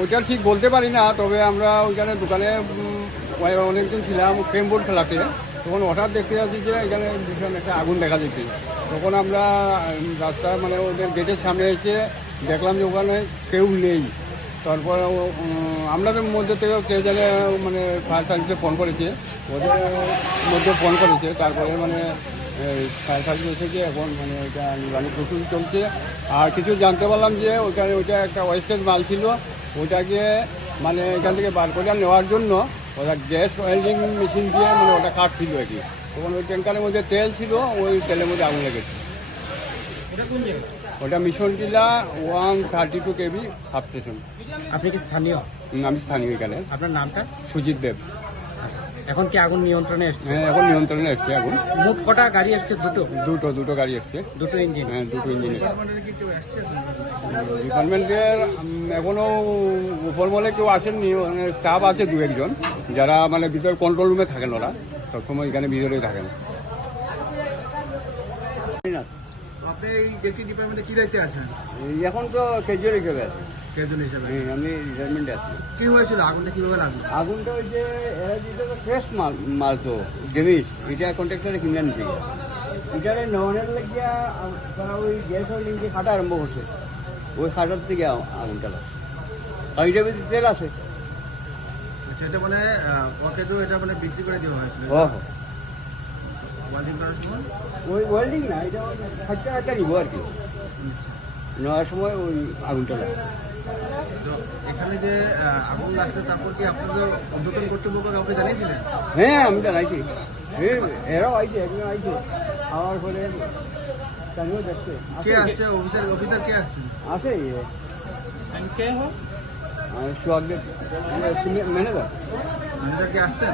ওইটা ঠিক বলতে পারি না, তবে আমরা ওইখানে দোকানে অনেকদিন ছিলাম ক্যারাম বোর্ড খেলাতে। তখন হঠাৎ দেখতে যাচ্ছি যে এখানে ভীষণ একটা আগুন দেখা যাচ্ছে। তখন আমরা রাস্তা মানে ওদের গেটের সামনে এসে দেখলাম যে ওখানে কেউ নেই। তারপর আমাদের মধ্যে থেকেও কেউ জানে মানে ফায়ার সার্ভিসে ফোন করেছে, ওদের মধ্যে ফোন করেছে। তারপরে মানে ফায়ার সার্ভিস এসে গিয়ে এখন মানে ওইটা নিবারণ প্রস্তুতি চলছে। আর কিছু জানতে পারলাম যে ওইখানে ওইটা একটা ওয়েস্টেজ মাল ছিল, ওটাকে মানে এখান থেকে বার করে নেওয়ার জন্য ওটা গ্যাস ওয়েল্ডিং মেশিন দিয়ে মানে ওটা কাটছিল আর কি। তখন ওই ট্যাঙ্কারের মধ্যে তেল ছিল, ওই তেলের মধ্যে আগুন লেগেছে। ওটা মিশন টিলা 132 kV সাবস্টেশন। আপনি কি স্থানীয়? আমি স্থানীয় এখানে। আপনার নামটা? সুজিত দেব। এখন কি আগুন নিয়ন্ত্রণে এসছে? হ্যাঁ, এখন নিয়ন্ত্রণে এসছে আগুন। মোট কটা গাড়ি এসছে? দুটো গাড়ি এসছে। দুটো ইঞ্জিন? হ্যাঁ, দুটো ইঞ্জিন। ডিপার্টমেন্টের এখনো উপর বলে কেউ আসেননি, স্টাফ আছে দু একজন যারা মানে ভিতরে কন্ট্রোল রুমে থাকেন, ওরা সবসময় এখানে ভিতরেই থাকেন। আপনি এই গেটি ডিপার্টমেন্টে কি দায়িত্বে আছেন? এখন তো ক্যাজুয়াল হিসেবে আছে। ক্যাজুয়াল হিসেবে? আমি রিটায়ারমেন্টে আছি। কি হয়েছিল? আগুনটা কিভাবে লাগলো? আগুনটা ওই যে এরা যেটা তো ফ্রেশ মাল তো জিনিস, এটা কন্ট্রাক্টরে কিনে আনছে। এটারে নেওয়ানোর লাগিয়া তারা ওই গ্যাস ওয়েল্ডিং দিয়ে খাটা আরম্ভ করছে। ওই খাটার থেকে আগুনটা লাগছে। আর এটার ভিতরে তেল আছে। আচ্ছা, এটা মানে ওকে তো এটা মানে বিক্রি করে দেওয়া হয়েছিল? ও ওয়েল্ডিং করার সময়? ওই ওয়েল্ডিং না, এটা খাটটা নিব আর কি। নেওয়ার সময় ওই আগুনটা লাগছে। তো এখানে যে আগুন লাগছে, তারপর কি আপনাদের ঊর্ধ্বতন কর্তৃপক্ষ কাউকে জানিয়েছিলেন? হ্যাঁ, আমি জানাইছি। এরাও আইছে, একজন আইছে। আমার ফলে স্থানীয় দেখছে। কে আসছে? অফিসার কে আসছে? আছে কে হো? সোহাগদেব ম্যানেজার। ম্যানেজার কে আসছেন?